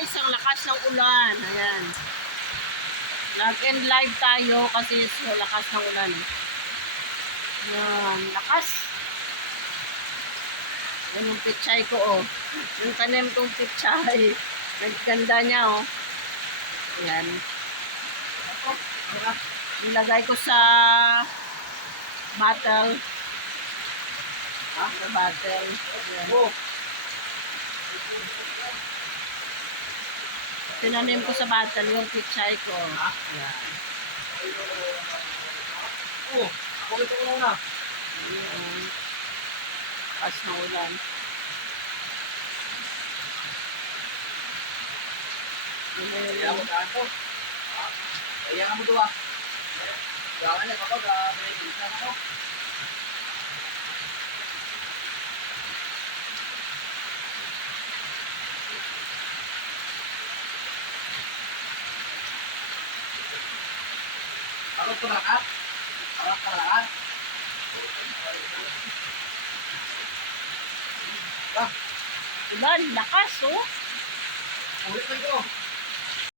guys, ang lakas ng ulan. Ayan. Nag-end live tayo kasi sa lakas ng ulan. Ayan, lakas. Yan yung pichay ko, oh. Yung tanim kong pichay. Nagganda niya, oh. Ayan. Nilagay ko sa bottle. Sa bottle. Ayan. Tinanim ko sa bottle yung pichay ko. Ayan. Ako ito ko na. Ayan. Pas na ulan. Kaya mo daan to. Kaya nga mo doon. Kaya nga niya kapag may isa na ako. Parang turakat. Parang turakat. Ulan, lakas, oh. Ulit ko ito.